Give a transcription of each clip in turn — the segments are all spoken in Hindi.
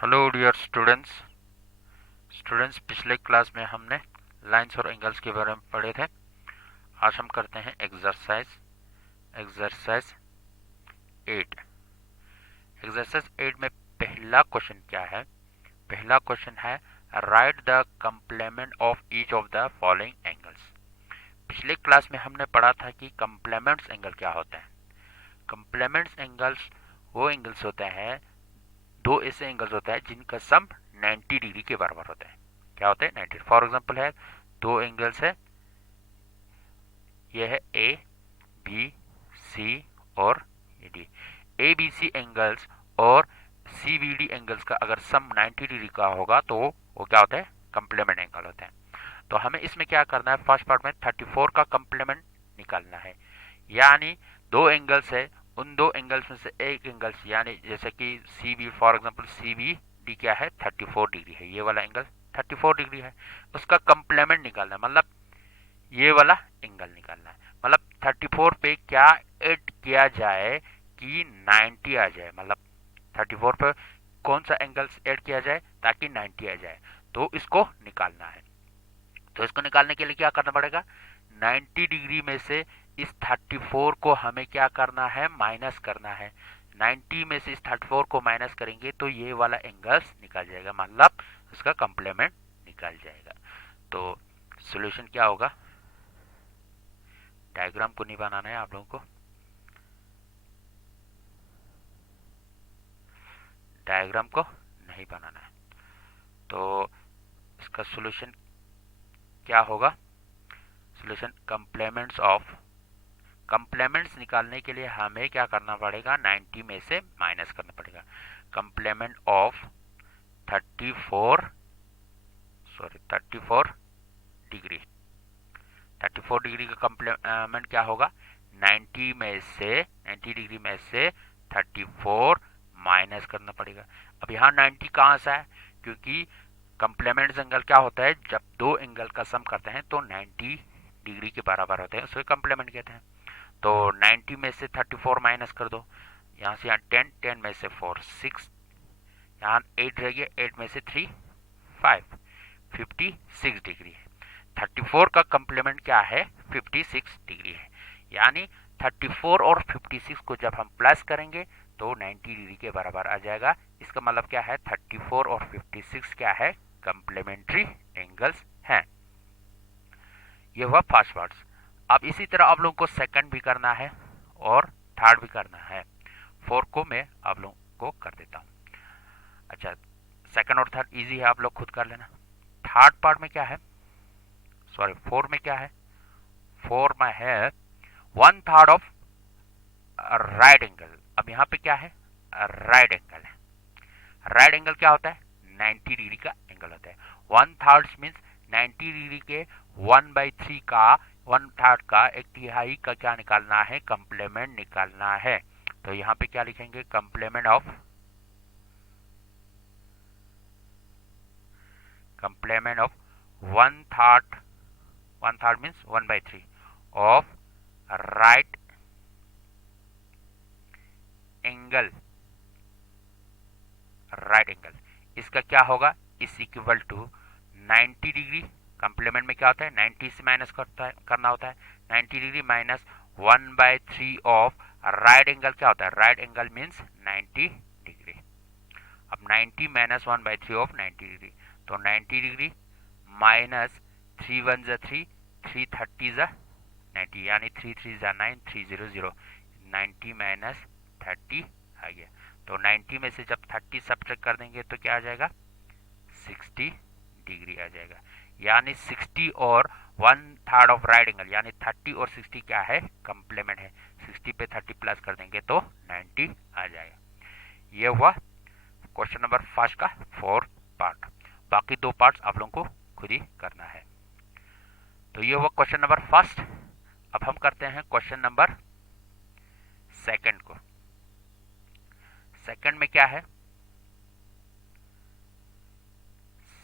हेलो डियर स्टूडेंट्स पिछले क्लास में हमने लाइंस और एंगल्स के बारे में पढ़े थे। आज हम करते हैं एक्सरसाइज 8। एक्सरसाइज 8 में पहला क्वेश्चन क्या है? पहला क्वेश्चन है right the complement of each of the following angles. पिछले क्लास में हमने पढ़ा था कि कंप्लीमेंट्स एंगल क्या होता है। कंप्लीमेंट्स एंगल्स वो एंगल्स होते हैं, दो ऐसे एंगल्स होता है जिनका सम 90 डिग्री के बराबर होता है। क्या होता है? 90। फॉर एग्जांपल है, दो एंगल्स है, ये है ए बी सी और D. A B C angles और सी बी डी एंगल्स का अगर सम 90 डिग्री का होगा तो वो क्या होता है? कंप्लीमेंट एंगल होता है। तो हमें इसमें क्या करना है? फर्स्ट पार्ट में 34 का कंप्लीमेंट निकालना है। यानी दो एंगल्स है, उन दो एंगल्स में से एक एंगल्स, यानी जैसे कि C B, for example C B D क्या है? 34 डिग्री है। ये वाला एंगल 34 डिग्री है, उसका कंप्लीमेंट निकालना है, मतलब ये वाला एंगल निकालना है। मतलब 34 पे क्या ऐड किया जाए कि 90 आ जाए, मतलब 34 पे कौन सा एंगल ऐड किया जाए ताकि 90 आ जाए, तो इसको निकालना है। तो इसको निकालने के लिए क्या करना पड़ेगा? 90 डिग्री में से इस 34 को हमें क्या करना है? माइनस करना है। 90 में से इस 34 को माइनस करेंगे तो ये वाला एंगल्स निकल जाएगा, मतलब उसका कंप्लीमेंट निकल जाएगा। तो सॉल्यूशन क्या होगा? डायग्राम को नहीं बनाना है आप लोगों को, डायग्राम को नहीं बनाना है। तो इसका सॉल्यूशन क्या होगा? सॉल्यूशन कंप्लीमेंट्स निकालने के लिए हमें क्या करना पड़ेगा? 90 में से माइनस करना पड़ेगा। कंप्लीमेंट ऑफ 34 डिग्री, 34 डिग्री का कंप्लीमेंट क्या होगा? 90 डिग्री में से 34 माइनस करना पड़ेगा। अब यहाँ 90 कहाँ से है? क्योंकि कंप्लीमेंट एंगल क्या होता है? जब दो एंगल का सम करते हैं तो 90 डिग्री के बराबर होते हैं, उसको कंप्लीमेंट कहते हैं। तो 90 में से 34 माइनस कर दो, यहाँ से यहाँ 10 में से 4 6, यहाँ 8 रह गया, 8 में से 3 5, 56 डिग्री है। 34 का कंप्लीमेंट क्या है? 56 डिग्री है। यानी 34 और 56 को जब हम प्लस करेंगे तो 90 डिग्री के बराबर आ जाएगा। इसका मतलब क्या है? 34 और 56 क्या है? कंप्लीमेंट्री एंगल्स हैं। ये हुआ फर्स्ट पार्ट। अब इसी तरह आप लोगों को सेकंड भी करना है और थर्ड भी करना है। फोर्थ को मैं आप लोगों को कर देता हूँ। अच्छा, सेकंड और थर्ड इजी है, आप लोग खुद कर लेना। थर्ड पार्ट में क्या है? सॉरी, फोर में क्या है? फोर में है 1/3 ऑफ राइट एंगल। अब यहाँ पे क्या है? राइट एंगल है। राइट एंगल क्या होता है? 90 डिग्री का एंगल होता है। 1/3 मीन्स 90 डिग्री के 1/3 का, 1/3 का एक तिहाई का क्या निकालना है? कंप्लीमेंट निकालना है। तो यहाँ पे क्या लिखेंगे? Complement of 1/3 means 1/3 of right angle. Right angle इसका क्या होगा? इस इक्वल टू 90 डिग्री। कंप्लीमेंट में क्या होता है? 90 से माइनस करना होता है। 90 degree minus 1/3 of right angle क्या होता है? Right angle means 90 degree. अब 90 माइनस 1/3 ऑफ 90 डिग्री, तो 90 डिग्री माइनस 3 1 जा 3, 3 30 जा 90, यानी 3 3 जा 9, 300, 90 माइनस 30 आ गया। तो 90 में से जब 30 सब्ट्रैक्ट कर देंगे तो क्या आ जाएगा? 60 डिग्री आ जाएगा। यानी 60 और 1/3 ऑफ राइट एंगल, यानी 30 और 60 क्या है? कंप्लीमेंट है। 60 पे 30 प्लस कर देंगे तो 90 आ जाएगा। ये हुआ क्वेश्चन नंबर फर्स्ट का फोर्थ पार्ट। बाकी दो पार्ट्स आप लोगों को खुद ही करना है। तो ये हुआ क्वेश्चन नंबर फर्स्ट। अब हम करते हैं क्वेश्चन नंबर सेकंड को। सेकंड में क्या है?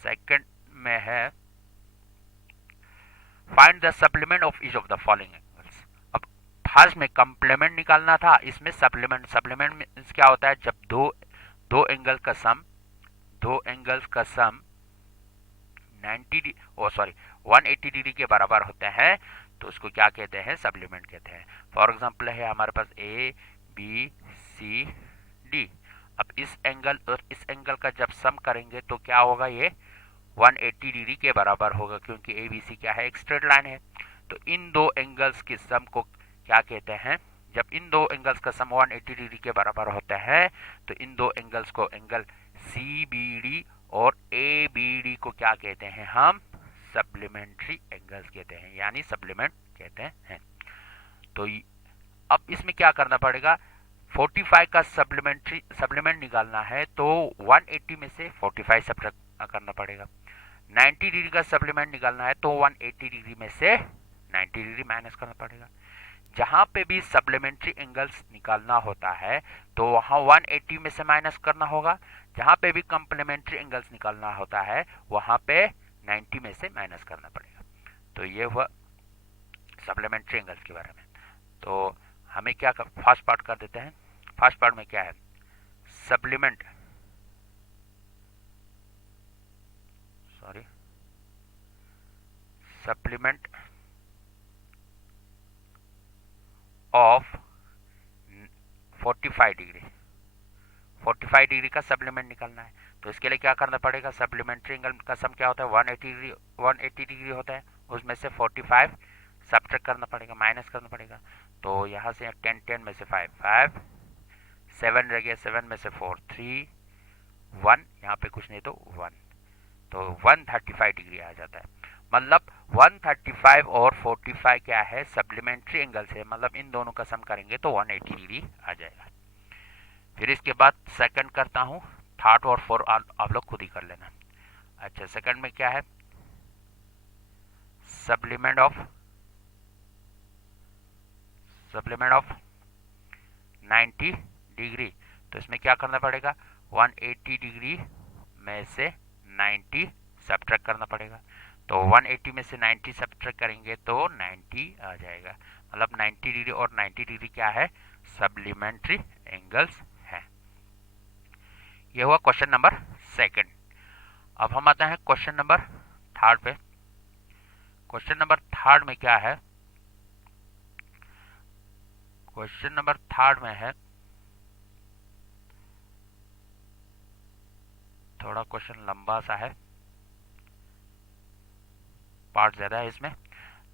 सेकंड में है find the supplement of each of the following angles. अब फर्स्ट में कंप्लीमेंट निकालना था, इसमें सप्लीमेंट। सप्लीमेंट मींस क्या होता है? जब दो एंगल का सम दो एंगल्स का सम 180 डिग्री के बराबर होते हैं तो उसको क्या कहते हैं, सप्लीमेंट कहते हैं। फॉर एग्जांपल है हमारे पास ए बी सी डी। अब इस एंगल और इस एंगल का जब सम करेंगे तो क्या होगा, ये 180 डिग्री के बराबर होगा, क्योंकि ए बी सी क्या है, एक स्ट्रेट लाइन है। तो इन दो एंगल्स के सम को क्या कहते हैं, जब इन दो एंगल्स का सम 180 डिग्री के बराबर होता है तो इन दो एंगल्स को, एंगल सी बी डी और ए बी डी को क्या कहते हैं, हम सप्लीमेंट्री एंगल्स कहते हैं, यानी सप्लीमेंट कहते हैं। तो अब इसमें क्या करना पड़ेगा, 45 का सप्लीमेंट निकालना है तो 180 में से 45 सब्ट्रैक्ट करना पड़ेगा। 90 डिग्री का सप्लीमेंट निकालना है तो 180 डिग्री में से 90 डिग्री माइनस करना पड़ेगा। जहां पे भी सप्लीमेंट्री एंगल्स निकालना होता है तो वहां 180 में से माइनस करना होगा, जहां पे भी कंप्लीमेंट्री एंगल्स निकालना होता है वहां पे 90 में से माइनस करना पड़ेगा। तो ये हुआ सप्लीमेंट्री एंगल्स के बारे में। तो हमें क्या फर्स्ट पार्ट कर देते हैं। फर्स्ट पार्ट में क्या है, सप्लीमेंट ऑफ 45 डिग्री का सप्लीमेंट निकालना है। तो इसके लिए क्या करना पड़ेगा, सप्लीमेंट्री एंगल का सम क्या होता है, 180 डिग्री होता है, उसमें से 45 सब्ट्रैक्ट करना पड़ेगा, माइनस करना पड़ेगा। तो यहाँ से 10 में से 5 7 रह गया, 7 में से 4 3 1, यहाँ पे कुछ नहीं तो 1, तो 135 डिग्री आ जाता है। मतलब 135 और 45 क्या है, सप्लीमेंट्री एंगल्स है, मतलब इन दोनों का सम करेंगे तो 180 डिग्री आ जाएगा। फिर इसके बाद सेकंड करता हूँ, थर्ड और फोर्थ आप लोग खुद ही कर लेना। अच्छा, सेकंड में क्या है, सप्लीमेंट ऑफ 90 डिग्री। तो इसमें क्या करना पड़ेगा, 180 डिग्री में से 90 सब्ट्रैक्ट करना पड़ेगा। तो 180 में से 90 सब्ट्रैक्ट करेंगे तो 90 आ जाएगा। मतलब 90 डिग्री और 90 डिग्री क्या है, सप्लीमेंट्री एंगल्स हैं। ये हुआ क्वेश्चन नंबर सेकंड। अब हम आते हैं क्वेश्चन नंबर थर्ड पे। क्वेश्चन नंबर थर्ड में क्या है, क्वेश्चन नंबर थर्ड में है, थोड़ा क्वेश्चन लंबा सा है, पार्ट ज्यादा है इसमें।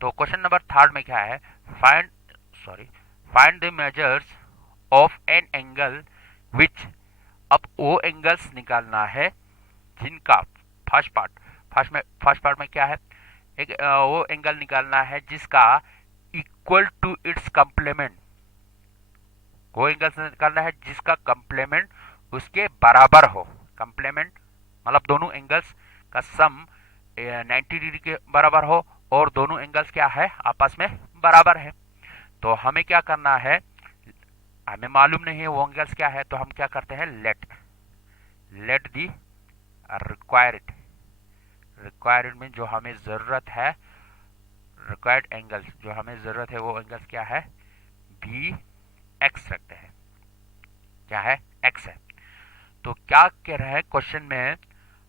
तो क्वेश्चन नंबर थर्ड में क्या है, find the measures of an angle which. अब वो एंगल्स निकालना है जिनका फर्स्ट पार्ट में क्या है, एक वो एंगल निकालना है जिसका इक्वल टू इट्स कंप्लीमेंट, वो एंगल निकालना है जिसका कंप्लीमेंट उसके बराबर हो। कंप्लीमेंट मतलब दोनों एंगल्स का सम 90 डिग्री के बराबर हो और दोनों एंगल्स क्या है, आपस में बराबर है। तो हमें क्या करना है, हमें मालूम नहीं है वो एंगल्स क्या है, तो हम क्या करते हैं, लेट दी रिक्वायर्ड में जो हमें जरूरत है, रिक्वायर्ड एंगल्स जो हमें जरूरत है वो एंगल्स क्या है, बी एक्स रखते हैं, क्या है, एक्स है। तो क्या कह रहा है क्वेश्चन में,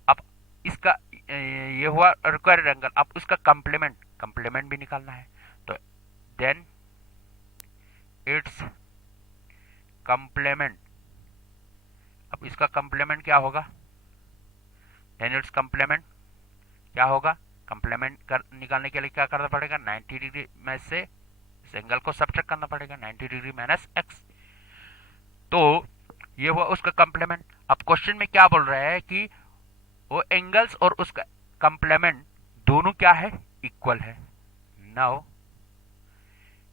अब इसका ये हुआ रिक्वायर्ड एंगल, अब उसका कंप्लीमेंट भी निकालना है। तो देन इट्स कंप्लीमेंट, अब इसका कंप्लीमेंट क्या होगा, देन इट्स कंप्लीमेंट क्या होगा, कंप्लीमेंट निकालने के लिए क्या करना पड़ेगा, 90 डिग्री में से इस एंगल को सब्ट्रैक्ट करना पड़ेगा, 90 डिग्री माइनस एक्स। तो ये हुआ उसका कंप्लीमेंट। अब क्वेश्चन में क्या बोल रहा है कि वो एंगल्स और उसका कंप्लीमेंट दोनों क्या है, इक्वल है। नाउ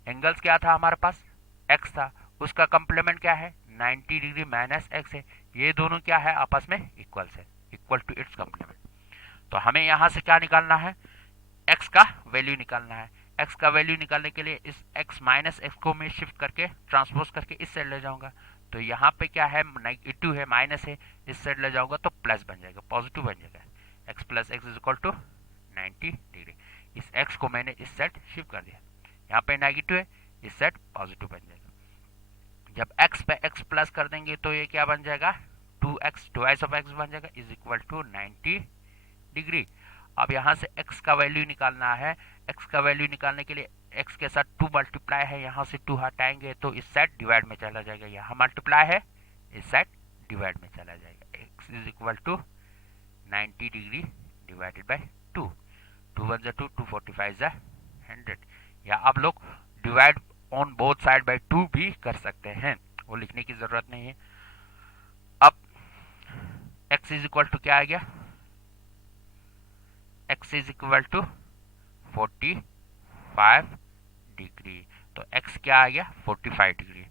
एंगल्स क्या था हमारे पास, एक्स था, उसका कंप्लीमेंट क्या है, 90 डिग्री माइनस एक्स है। ये दोनों क्या है, आपस में इक्वल है, इक्वल टू इट्स कंप्लीमेंट। तो हमें यहां से क्या निकालना है, एक्स का वैल्यू निकालना है। एक्स का वैल्यू निकालने के लिए इस एक्स माइनस एक्स को मैं शिफ्ट करके ट्रांसपोज करके इस साइड ले जाऊंगा। तो यहाँ पे क्या है, नेगेटिव है, माइनस है, इस साइड ले जाऊंगा तो प्लस बन जाएगा, पॉजिटिव बन जाएगा। X plus x is equal to 90 degree. इस एक्स को मैंने इस साइड शिफ्ट कर दिया, यहाँ पे नेगेटिव है, इस साइड पॉजिटिव बन जाएगा। जब एक्स पे एक्स प्लस कर देंगे तो ये क्या बन जाएगा, 2x ट्वाइस ऑफ x बन जाएगा इज इक्वल टू 90 डिग्री। अब यहाँ से x का वैल्यू निकालना है। x का वैल्यू निकालने के लिए x के साथ 2 मल्टीप्लाई है, यहाँ से 2 हटाएंगे तो इस साइड डिवाइड में चला जाएगा, यहाँ मल्टीप्लाई है इस साइड डिवाइड में चला जाएगा। x is equal to 90 degree divided by 2, 2 1 जा 2, 2 45 जा 100। या आप लोग divide on both side by 2 भी कर सकते हैं, वो लिखने की जरूरत नहीं है। अब x इज इक्वल टू क्या आ गया, x is equal to 45 degree. तो x क्या आ गया 45 डिग्री।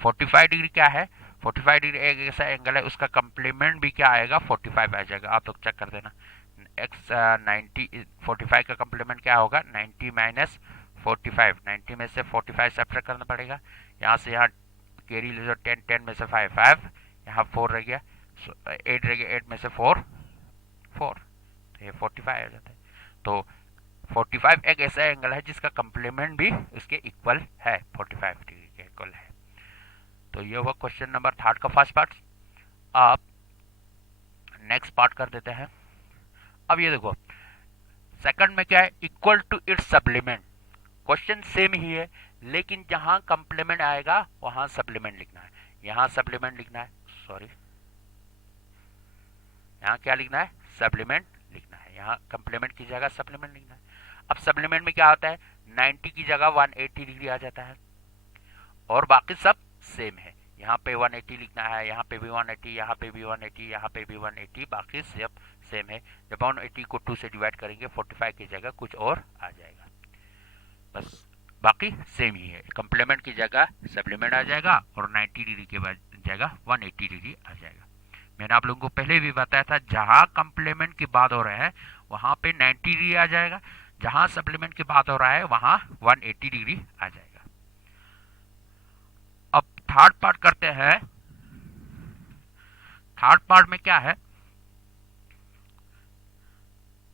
45 डिग्री क्या है, 45 डिग्री एक ऐसा एंगल है, उसका कंप्लीमेंट भी क्या आएगा 45 आ जाएगा। आप लोग चेक कर देना। x 90 45 का कंप्लीमेंट क्या होगा 90 माइनस 45, 90 में से 45 सब्ट्रैक्ट करना पड़ेगा। यहाँ से यहाँ कैरी ले जाओ 10, 10 में से 5, 5 यहाँ 4 रह गया, 8 रह गया, 8 में से 4 4, तो ये 45 आ जाता है। तो 45 एक ऐसा एंगल है जिसका कंप्लीमेंट भी उसके इक्वल है, 45 डिग्री के इक्वल है। तो ये हुआ क्वेश्चन नंबर 3 का फर्स्ट पार्ट। आप नेक्स्ट पार्ट कर देते हैं। अब ये देखो सेकंड में क्या है, equal to its supplement. Question same ही है लेकिन जहां कंप्लीमेंट आएगा वहां सप्लीमेंट लिखना है। यहां सप्लीमेंट लिखना है, सॉरी यहाँ क्या लिखना है सप्लीमेंट लिखना है, यहाँ कंप्लीमेंट की जगह सप्लीमेंट लिखना है। अब सप्लीमेंट में क्या होता है 90 की जगह 180 डिग्री आ जाता है और बाकी सब सेम है। यहाँ पे 180 लिखना है, यहाँ पे भी 180, यहाँ पे भी 180, यहाँ पे भी 180, बाकी सब सेम है। जब 180 को 2 से डिवाइड करेंगे 45 की जगह कुछ और आ जाएगा, बस बाकी सेम ही है। कंप्लीमेंट की जगह सप्लीमेंट आ जाएगा और 90 डिग्री के बाद जगह 180 डिग्री आ जाएगा। मैंने आप लोगों को पहले भी बताया था जहां कंप्लीमेंट की बात हो रहा है वहां पे 90 डिग्री आ जाएगा, जहां सप्लीमेंट की बात हो रहा है वहां 180 डिग्री आ जाएगा। अब थर्ड पार्ट करते हैं। थर्ड पार्ट में क्या है,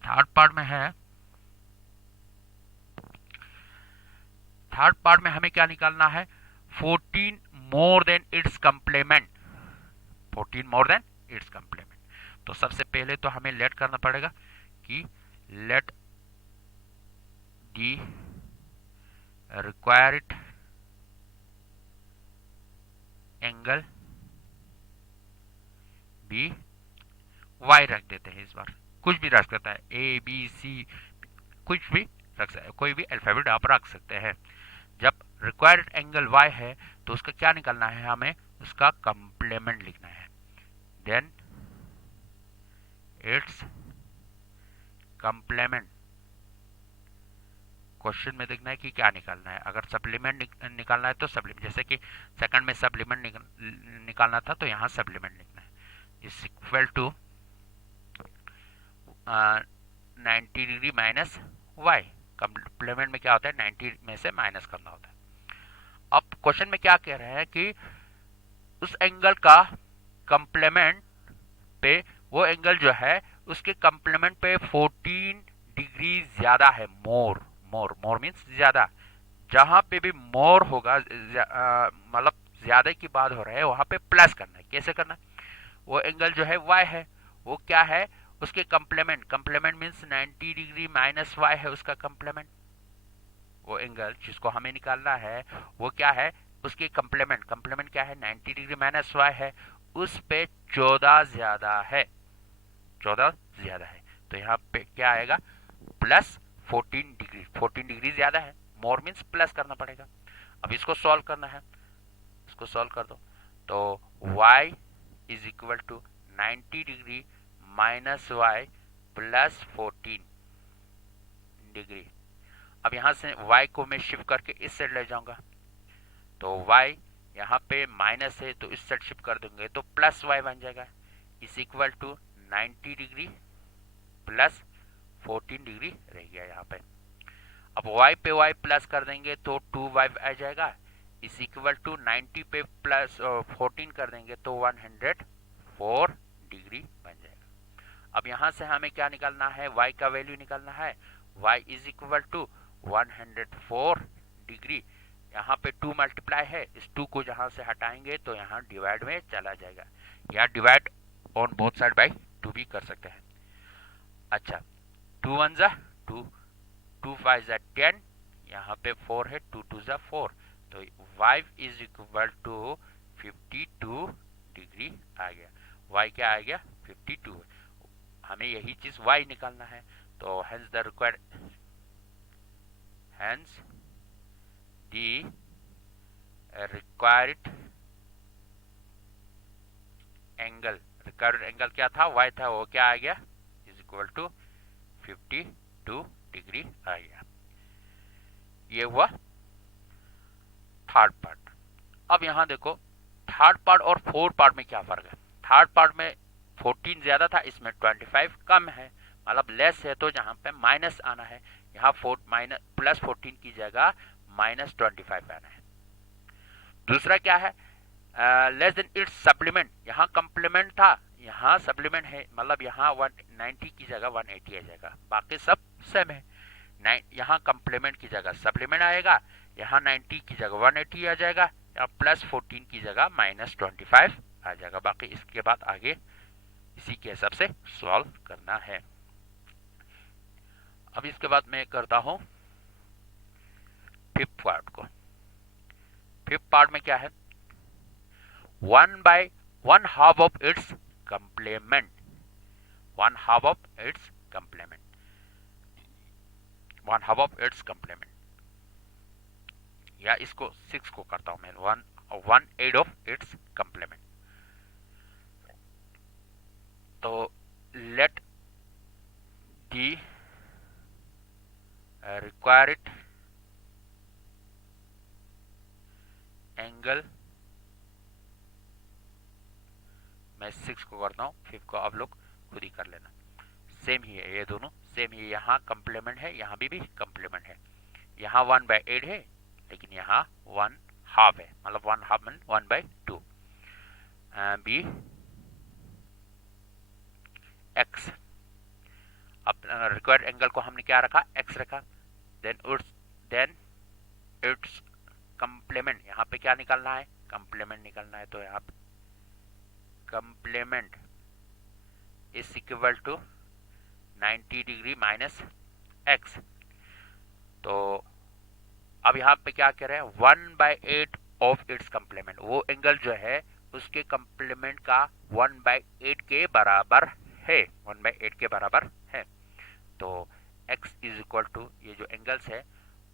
थर्ड पार्ट में है, थर्ड पार्ट में हमें क्या निकालना है 14 more than its complement, 14 more than its complement. तो सबसे पहले तो हमें लेट करना पड़ेगा कि let the required angle be y रख देते हैं। इस बार कुछ भी रख सकता है, ए बी सी कुछ भी रख सकते, कोई भी अल्फाबेट आप रख सकते हैं। जब रिक्वायर्ड एंगल y है तो उसका क्या निकालना है, हमें उसका कंप्लीमेंट लिखना है। देन इट्स कंप्लीमेंट, क्वेश्चन में देखना है कि क्या निकालना है। अगर सप्लीमेंट निकालना है तो सप्लीमेंट, जैसे कि सेकंड में सप्लीमेंट निकालना था तो यहाँ सप्लीमेंट लिखना है। Is equal to 90 degree minus y। Complement में क्या होता है 90 में से माइनस करना होता है। अब क्वेश्चन में क्या कह रहे हैं कि उस एंगल का कंप्लीमेंट पे, वो एंगल जो है उसके कंप्लीमेंट पे 14 डिग्री ज्यादा है। मोर मोर मोर मीन्स ज्यादा, जहां पे भी मोर होगा मतलब ज्यादा की बात हो रहा है वहां पे प्लस करना है। कैसे करना है, वो एंगल जो है y है वो क्या है उसके complement, complement means 90 degree minus y है उसका कंप्लीमेंट। वो एंगल जिसको हमें निकालना है वो क्या है उसके कंप्लीमेंट, कंप्लीमेंट क्या है 90 डिग्री माइनस y है, उस पे 14 ज्यादा है, 14 ज्यादा है। तो यहाँ पे क्या आएगा प्लस 14 डिग्री, 14 डिग्री ज्यादा है, मोर मीन्स प्लस करना पड़ेगा। अब इसको सॉल्व करना है, इसको सॉल्व कर दो तो y is equal to 90 degree minus y plus 14 degree. अब यहां से y को मैं शिफ्ट करके इस साइड ले जाऊंगा तो y यहाँ पे माइनस है तो इस साइड शिफ्ट कर देंगे तो प्लस y बन जाएगा। Is equal to 90 degree plus 14 degree रह गया यहाँ पे। अब y पे y प्लस कर देंगे तो 2y आ जाएगा। इज इक्वल टू 90 पे प्लस 14 कर देंगे तो 104 डिग्री बन जाएगा। अब यहाँ से हमें क्या निकालना है y का वैल्यू निकालना है। y is equal to 104 degree, यहाँ पे 2 मल्टीप्लाई है, इस 2 को जहाँ से हटाएंगे तो यहाँ डिवाइड में चला जाएगा। या divide on both side by 2 भी कर सकते हैं। अच्छा, 2 1 जा 2, 2 5 जा 10, यहाँ पे 4 है, 2 2 जा 4, तो y is equal to 52 degree आ गया। y क्या आ गया? 52। हमें यही चीज y निकालना है, तो hence the required एंगल क्या था? y था, वो क्या आ गया? इज इक्वल टू 52 डिग्री आ गया। ये हुआ थर्ड पार्ट। अब यहाँ देखो, थर्ड पार्ट और फोर्थ पार्ट में क्या फर्क है? थर्ड पार्ट में 14 ज्यादा था, इसमें 25 कम है, मतलब लेस है, तो जहाँ पे माइनस आना है, यहाँ प्लस 14 की जगह -25 आना है। दूसरा क्या है? लेस देन इट्स सप्लीमेंट, यहाँ कंप्लीमेंट था, यहाँ सप्लीमेंट है, मतलब यहाँ 190 की जगह 180 आ जाएगा, बाकी सब सेम है। यहाँ कंप्लीमेंट की जगह सप्लीमेंट आएगा, यहाँ 90 की जगह 180 आ जाएगा, यहाँ प्लस 14 की जगह -25 आ जाएगा। बाकी इसके बाद आगे इसी के हिसाब से सॉल्व करना है। अब इसके बाद मैं करता हूं फिफ्थ पार्ट को। फिफ्थ पार्ट में क्या है? 1/1/2 of its complement, 1/2 of its complement, 1/2 of its complement, या इसको 6 को करता हूं मैं, 1/8 ऑफ इट्स कंप्लीमेंट। तो लेट दी रिक्वायर्ड एंगल, मैं 6 को करता हूँ, 5 को आप लोग खुद ही कर लेना। सेम ही है, ये दोनों सेम ही है, यहाँ कंप्लीमेंट है, यहाँ भी कंप्लीमेंट है। यहाँ 1/8 है, लेकिन यहाँ 1/2 है, मतलब 1/2 मीन 1/2 बी एक्स। अब रिक्वायर्ड एंगल को हमने क्या रखा? एक्स रखा। देन इट्स कंप्लीमेंट, यहाँ पे क्या निकालना है? कंप्लीमेंट निकालना है, तो यहाँ पे complement is equal to 90 degree minus x. तो अब यहाँ पे क्या कह रहे हैं? 1/8 ऑफ इट्स कंप्लीमेंट, वो एंगल जो है उसके कंप्लीमेंट का 1/8 के बराबर है, 1/8 के बराबर है। तो x इज इक्वल टू, ये जो एंगल्स है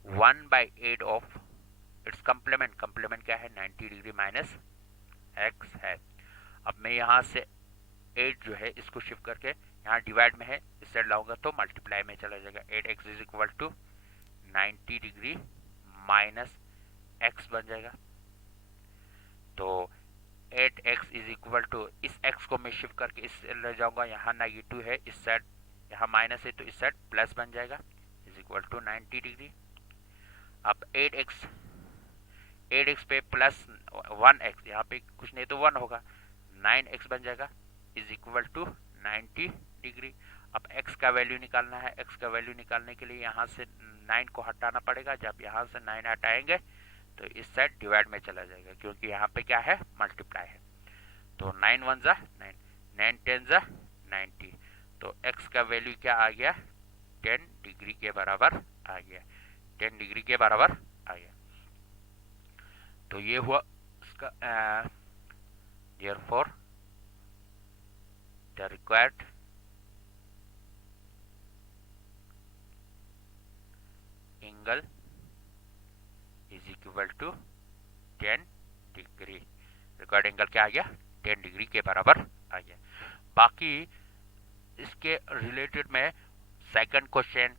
1/8 ऑफ इट्स कंप्लीमेंट, कंप्लीमेंट क्या है? 90 डिग्री माइनस x है। अब मैं यहाँ से 8 जो है इसको शिफ्ट करके यहाँ डिवाइड में है, इस साइड लाऊंगा तो मल्टीप्लाई में चला जाएगा। 8x is equal to 90 degree minus x बन जाएगा। तो 8x इज इक्वल टू, इस x को मैं शिफ्ट करके इस ले जाऊंगा, यहाँ नेगेटिव है, इस साइड यहाँ माइनस है, तो इस साइड प्लस बन जाएगा, इज इक्वल टू 90 डिग्री। अब 8x पे प्लस 1x, यहाँ पे कुछ नहीं तो 1 होगा, 9x बन जाएगा, इज इक्वल टू 90 डिग्री। अब x का वैल्यू निकालना है, x का वैल्यू निकालने के लिए यहाँ से 9 को हटाना पड़ेगा। जब यहाँ से 9 हटाएंगे तो इस साइड डिवाइड में चला जाएगा, क्योंकि यहाँ पे क्या है? मल्टीप्लाई है। तो 9 1 जा 9, 9 10 जा 90, तो x का वैल्यू क्या आ गया? 10 डिग्री के बराबर आ गया, 10 डिग्री के बराबर आ गया। तो ये हुआ उसका therefore the required angle is equal to 10 degree. Required angle क्या आ गया? 10 डिग्री के बराबर आ गया। बाकी इसके रिलेटेड में second question,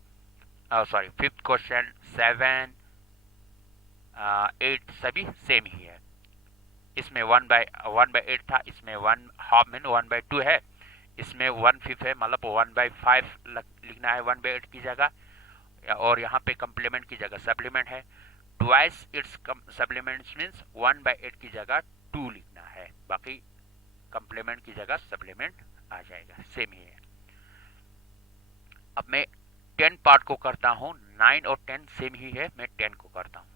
sorry fifth question, 7 8 सभी सेम ही है। इसमें 1/8 था, इसमें 1/2 मीन 1/2 है, इसमें 1/5 है, मतलब 1/5 लिखना है 1/8 की जगह, और यहाँ पे कंप्लीमेंट की जगह सप्लीमेंट है। ट्वाइस इट्स सप्लीमेंट मीन्स 1/8 की जगह 2 लिखना है, बाकी कंप्लीमेंट की जगह सप्लीमेंट आ जाएगा, सेम ही है। अब मैं 10 पार्ट को करता हूँ, 9 और 10 सेम ही है, मैं 10 को करता हूँ।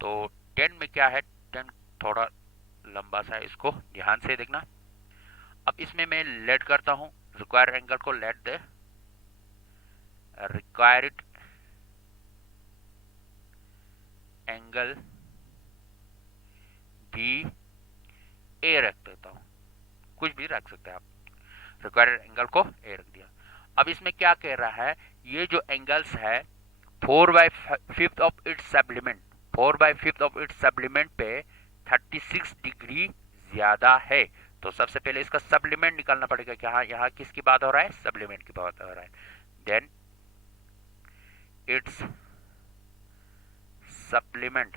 तो 10 में क्या है? 10 थोड़ा लंबा सा है, इसको ध्यान से देखना। अब इसमें मैं लेट करता हूँ, रिक्वायर्ड एंगल को let the, required angle the a रख देता हूँ, कुछ भी रख सकते हैं आप, रिक्वायर्ड एंगल को ए रख दिया। अब इसमें क्या कह रहा है, ये जो एंगल्स है 4/5 of its supplement, 4/5 of its supplement पे 36 डिग्री ज्यादा है। तो सबसे पहले इसका सप्लीमेंट निकालना पड़ेगा कि हाँ यहाँ किसकी बात हो रहा है, सप्लीमेंट की बात हो रहा है। देन इट्स सप्लीमेंट,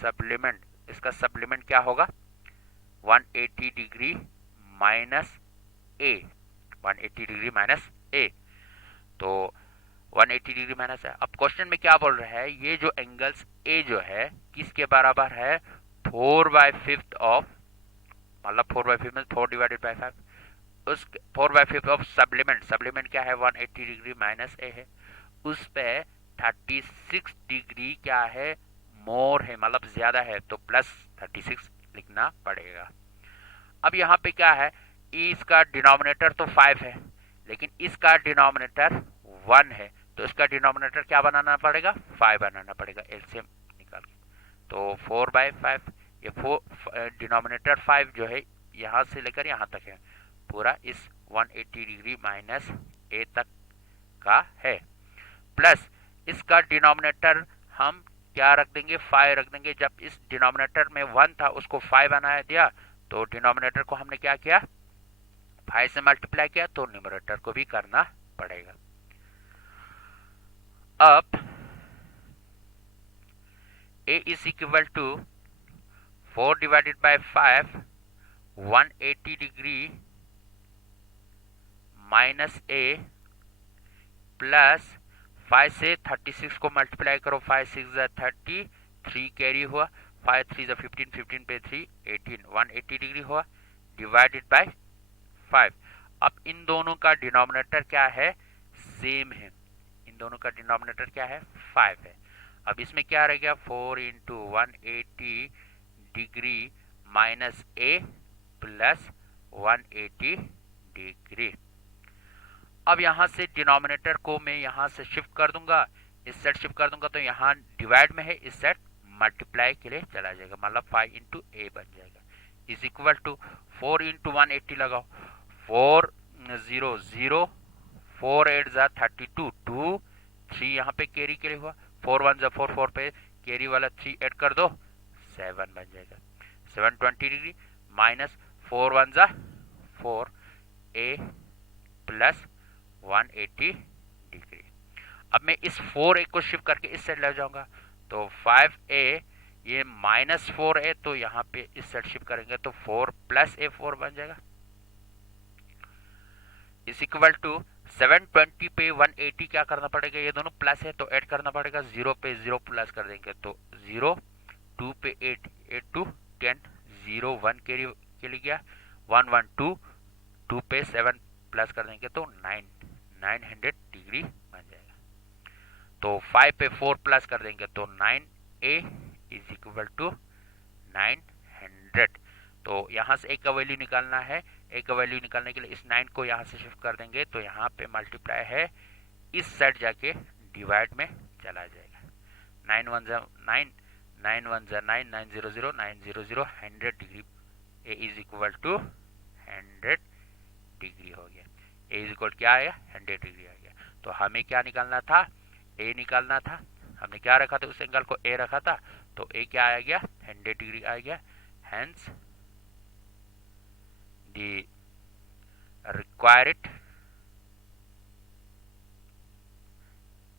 सप्लीमेंट इसका सप्लीमेंट क्या होगा, 180 डिग्री माइनस ए, 180 डिग्री माइनस ए। तो 180 डिग्री माइनस है। अब क्वेश्चन में क्या बोल रहा है, ये जो एंगल्स ए जो है किसके बराबर है, 4/5 ऑफ, मतलब 4/5 में 4 डिवाइडेड बाई 5, उस 4/5 ऑफ सप्लीमेंट, सप्लीमेंट क्या है 180 डिग्री माइनस ए है, उस पे 36 डिग्री क्या है, मोर है, मतलब ज्यादा है, तो प्लस 36 लिखना पड़ेगा। अब यहाँ पे क्या है, इसका डिनोमिनेटर तो 5 है, लेकिन इसका डिनोमिनेटर 1 है, तो इसका डिनोमिनेटर क्या बनाना पड़ेगा, 5 बनाना पड़ेगा एलसीएम निकाल के। तो 4/5, ये 4 डिनोमिनेटर 5 जो है यहाँ से लेकर यहाँ तक है, पूरा इस 180 डिग्री माइनस ए तक का है, प्लस इसका डिनोमिनेटर हम क्या रख देंगे, 5 रख देंगे। जब इस डिनोमिनेटर में 1 था उसको 5 बनाया दिया, तो डिनोमिनेटर को हमने क्या किया, 5 से मल्टीप्लाई किया, तो न्यूमरेटर को भी करना पड़ेगा। अब a is equal to 4 divided by 5, 180 degree minus a, plus 5 से 36 को मल्टीप्लाई करो, 5 6 30, 3 कैरी हुआ, 5 3 15, 15 पे 3 18, 180 डिग्री हुआ, डिवाइडेड बाय 5। अब इन दोनों का डिनोमिनेटर क्या है, सेम है, इन दोनों का डिनोमिनेटर क्या है, 5 है। अब इसमें क्या रह गया, 4 into 180 degree minus a plus 180 degree. अब यहां से डिनोमिनेटर को मैं यहां से शिफ्ट कर दूंगा, इस साइड शिफ्ट कर दूंगा, तो यहाँ डिवाइड में है, इस साइड मल्टीप्लाई के लिए चला जाएगा, मतलब 5 इंटू ए बन जाएगा, इज इक्वल टू 4 इंटू 180 लगाओ, 4 0 0, 4 8 जा 32, 2 3 यहाँ पे कैरी के लिए हुआ, 4 1 जा 4, 4 पे कैरी वाला 3 ऐड कर दो, 7 बन जाएगा, 720 डिग्री माइनस 4 1 जा 4 ए प्लस 180 डिग्री। अब मैं इस 4a को शिफ्ट करके इस साइड ले जाऊंगा, तो 5a ये माइनस 4a, तो यहाँ पे इस साइड शिफ्ट करेंगे तो 4 प्लस a 4 बन जाएगा, इस इक्वल टू 720 पे 180 क्या करना पड़ेगा, ये दोनों प्लस है तो ऐड करना पड़ेगा, 0 पे 0 प्लस कर देंगे तो 0, 2 पे 8 8 2 10, 0 1 के लिए गया, 1 1 2, 2 पे 7 प्लस कर देंगे तो 900 डिग्री बन जाएगा। तो 5 पे 4 प्लस कर देंगे तो 9a इज इक्वल टू 900। तो यहाँ से a का वैल्यू निकालना है, a का वैल्यू निकालने के लिए इस 9 को यहाँ से शिफ्ट कर देंगे, तो यहाँ पे मल्टीप्लाई है, इस साइड जाके डिवाइड में चला जाएगा, 9 1 9, 9 1 9, 9 0 0, 9 0 0, 100 degree, a is equal to 100 degree हो गया, a इज इक्वल क्या आया, 100 डिग्री आ गया। तो हमें क्या निकालना था, a निकालना था, हमने क्या रखा था, उस एंगल को a रखा था, तो a क्या आ गया, 100 डिग्री आ गया, hence the required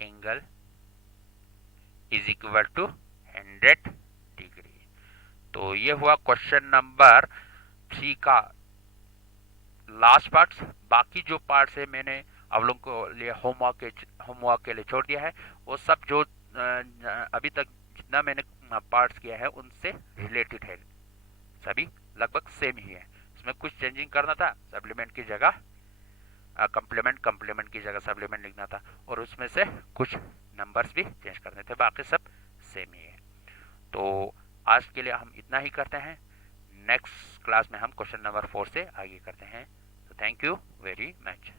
angle is equal to 100 degree. तो ये हुआ क्वेश्चन नंबर 3 का लास्ट पार्ट्स। बाकी जो पार्ट्स है मैंने आप लोगों को लिए होमवर्क के लिए छोड़ दिया है, वो सब जो अभी तक जितना मैंने पार्ट्स किया है उनसे रिलेटेड है, सभी लगभग सेम ही है। इसमें कुछ चेंजिंग करना था, सप्लीमेंट की जगह कंप्लीमेंट की जगह सप्लीमेंट लिखना था, और उसमें से कुछ नंबर्स भी चेंज करने थे, बाकी सब सेम ही है। तो आज के लिए हम इतना ही करते हैं। नेक्स्ट क्लास में हम क्वेश्चन नंबर 4 से आगे करते हैं। तो थैंक यू वेरी मच।